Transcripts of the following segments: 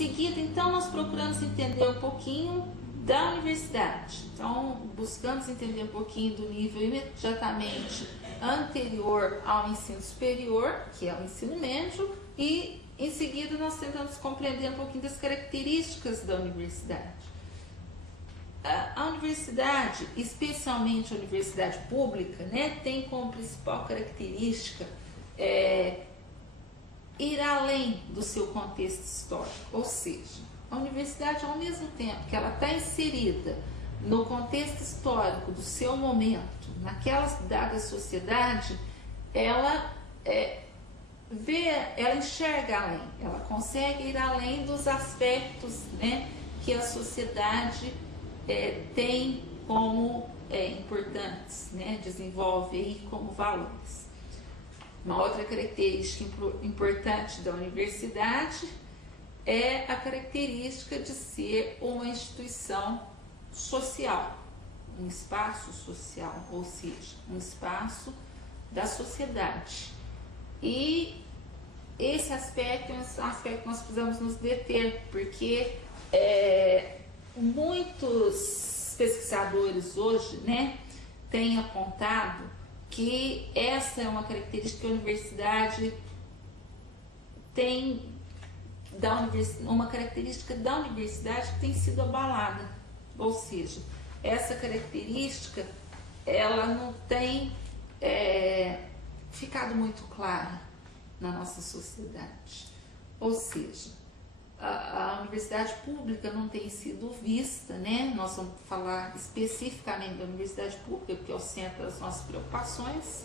seguida, então, nós procuramos entender um pouquinho da universidade. Então, buscamos entender um pouquinho do nível imediatamente anterior ao ensino superior, que é o ensino médio, e em seguida nós tentamos compreender um pouquinho das características da universidade. A universidade, especialmente a universidade pública, né, tem como principal característica ir além do seu contexto histórico, ou seja, a universidade, ao mesmo tempo que ela está inserida no contexto histórico do seu momento, naquela dada sociedade, ela ela enxerga além, ela consegue ir além dos aspectos, né, que a sociedade tem como importantes, né, desenvolve aí como valores. Uma outra característica importante da universidade é a característica de ser uma instituição social, um espaço social, ou seja, um espaço da sociedade. E esse aspecto é um aspecto que nós precisamos nos deter, porque muitos pesquisadores hoje, né, têm apontado que essa é uma característica que a universidade tem, uma característica da universidade que tem sido abalada, ou seja, essa característica ela não tem ficado muito clara na nossa sociedade, ou seja, a universidade pública não tem sido vista, né? Nós vamos falar especificamente da universidade pública, porque é o centro das nossas preocupações,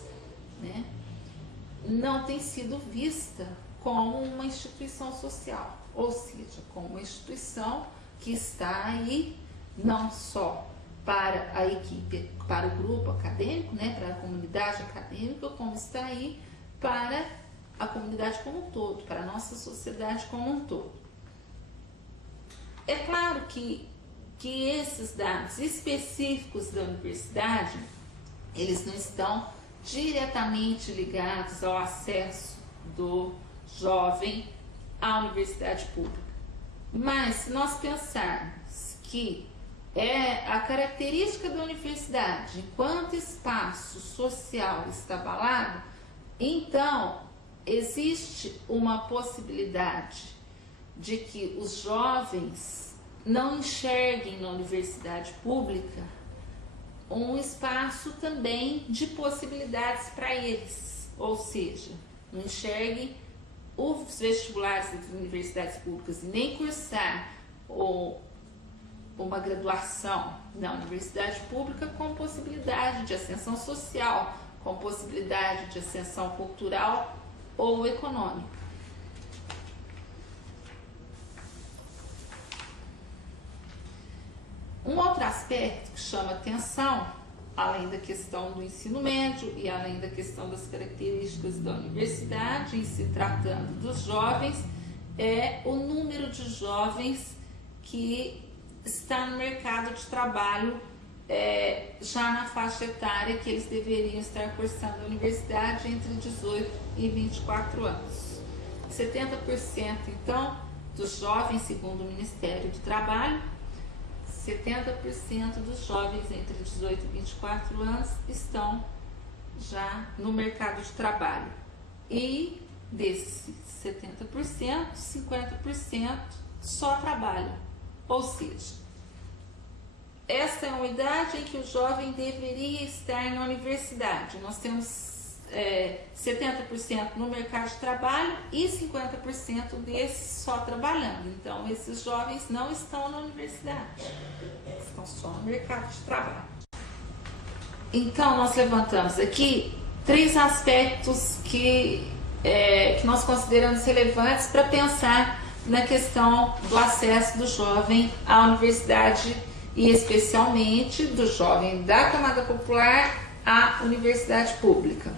né? Não tem sido vista como uma instituição social, ou seja, como uma instituição que está aí não só para a equipe, para o grupo acadêmico, né, para a comunidade acadêmica, como está aí para a comunidade como um todo, para a nossa sociedade como um todo. É claro que esses dados específicos da universidade, eles não estão diretamente ligados ao acesso do jovem à universidade pública. Mas se nós pensarmos que a característica da universidade, enquanto espaço social está abalado, então existe uma possibilidade de que os jovens não enxerguem na universidade pública um espaço também de possibilidades para eles, ou seja, não enxerguem os vestibulares das universidades públicas e nem cursar uma graduação na universidade pública com possibilidade de ascensão social, com possibilidade de ascensão cultural ou econômica. Um outro aspecto que chama atenção, além da questão do ensino médio e além da questão das características da universidade, em se tratando dos jovens, é o número de jovens que está no mercado de trabalho já na faixa etária que eles deveriam estar cursando a universidade entre 18 e 24 anos. 70% então dos jovens, segundo o Ministério do Trabalho, 70% dos jovens entre 18 e 24 anos estão já no mercado de trabalho. E desses 70%, 50% só trabalham. Ou seja, essa é uma idade em que o jovem deveria estar na universidade. Nós temos 70% no mercado de trabalho e 50% desses só trabalhando. Então, esses jovens não estão na universidade, estão só no mercado de trabalho. Então, nós levantamos aqui 3 aspectos que nós consideramos relevantes para pensar na questão do acesso do jovem à universidade e especialmente do jovem da camada popular à universidade pública.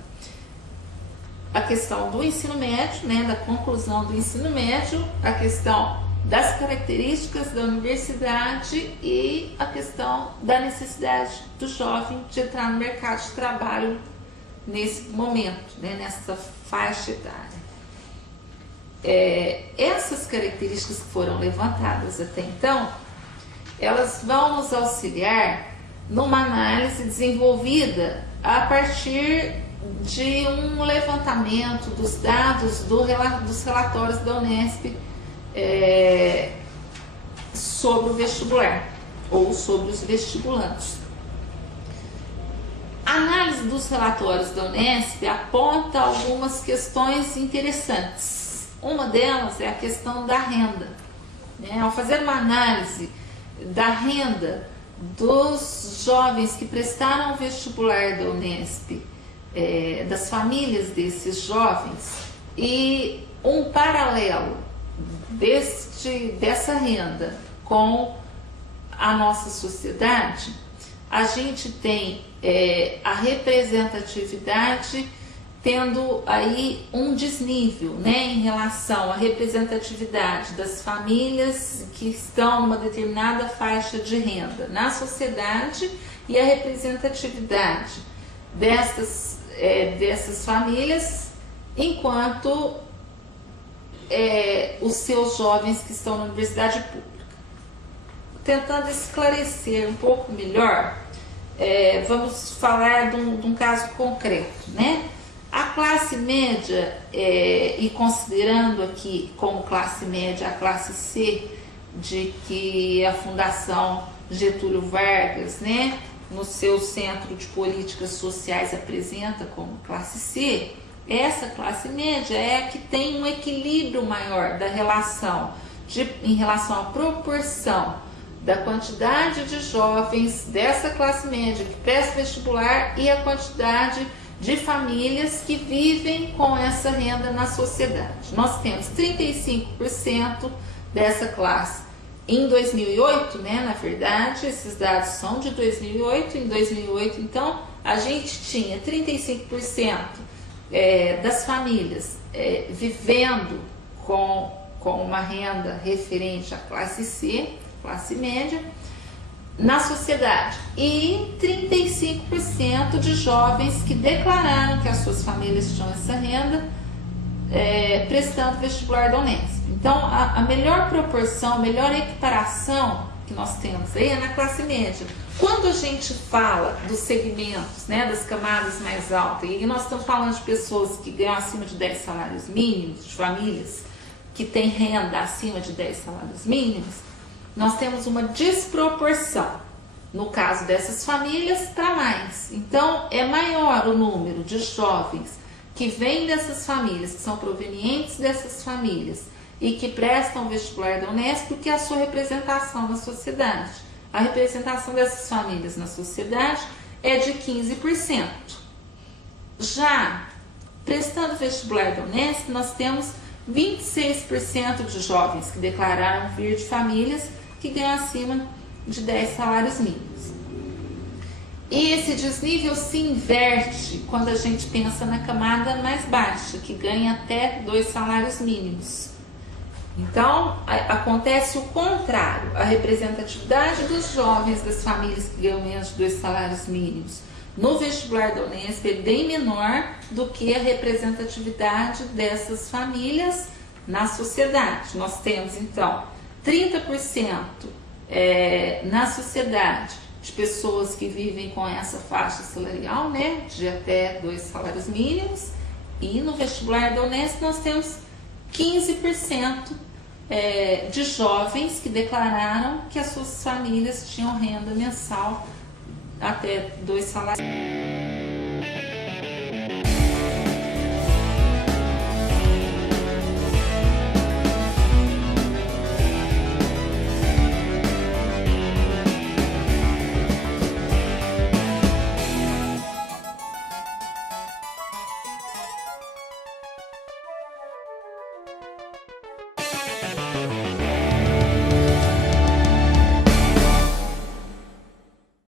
A questão do ensino médio, né, da conclusão do ensino médio, a questão das características da universidade e a questão da necessidade do jovem de entrar no mercado de trabalho nesse momento, né, nessa faixa etária. essas características que foram levantadas até então, elas vão nos auxiliar numa análise desenvolvida a partir de um levantamento dos dados dos relatórios da Unesp sobre o vestibular ou sobre os vestibulandos. A análise dos relatórios da Unesp aponta algumas questões interessantes. Uma delas é a questão da renda. Ao fazer uma análise da renda dos jovens que prestaram o vestibular da Unesp, das famílias desses jovens, e um paralelo dessa renda com a nossa sociedade, a gente tem a representatividade tendo aí um desnível, em relação à representatividade das famílias que estão numa determinada faixa de renda na sociedade e a representatividade dessas famílias enquanto os seus jovens que estão na universidade pública. Tentando esclarecer um pouco melhor, vamos falar de um caso concreto, A classe média, e considerando aqui como classe média a classe C, de que a Fundação Getúlio Vargas, no seu Centro de Políticas Sociais apresenta como classe C, essa classe média é a que tem um equilíbrio maior da relação, em relação à proporção da quantidade de jovens dessa classe média que presta vestibular e a quantidade de famílias que vivem com essa renda na sociedade. Nós temos 35% dessa classe em 2008, na verdade, esses dados são de 2008. Em 2008, então, a gente tinha 35% das famílias vivendo com uma renda referente à classe C, classe média, na sociedade, e 35% de jovens que declararam que as suas famílias tinham essa renda prestando vestibular da Unesp. Então, a melhor proporção, a melhor equiparação que nós temos aí é na classe média. Quando a gente fala dos segmentos, das camadas mais altas, e nós estamos falando de pessoas que ganham acima de 10 salários mínimos, de famílias que têm renda acima de 10 salários mínimos, nós temos uma desproporção, no caso dessas famílias, para mais. Então, é maior o número de jovens que vêm dessas famílias, que são provenientes dessas famílias e que prestam vestibular da Unesp, do que a sua representação na sociedade. A representação dessas famílias na sociedade é de 15%. Já prestando vestibular da Unesp, nós temos 26% de jovens que declararam vir de famílias que ganham acima de 10 salários mínimos. E esse desnível se inverte quando a gente pensa na camada mais baixa, que ganha até 2 salários mínimos. Então, acontece o contrário, a representatividade dos jovens das famílias que ganham menos de 2 salários mínimos no vestibular da Unesp é bem menor do que a representatividade dessas famílias na sociedade. Nós temos, então, 30% na sociedade de pessoas que vivem com essa faixa salarial, de até 2 salários mínimos, e no vestibular da Unesp nós temos 15% de jovens que declararam que as suas famílias tinham renda mensal até 2 salários.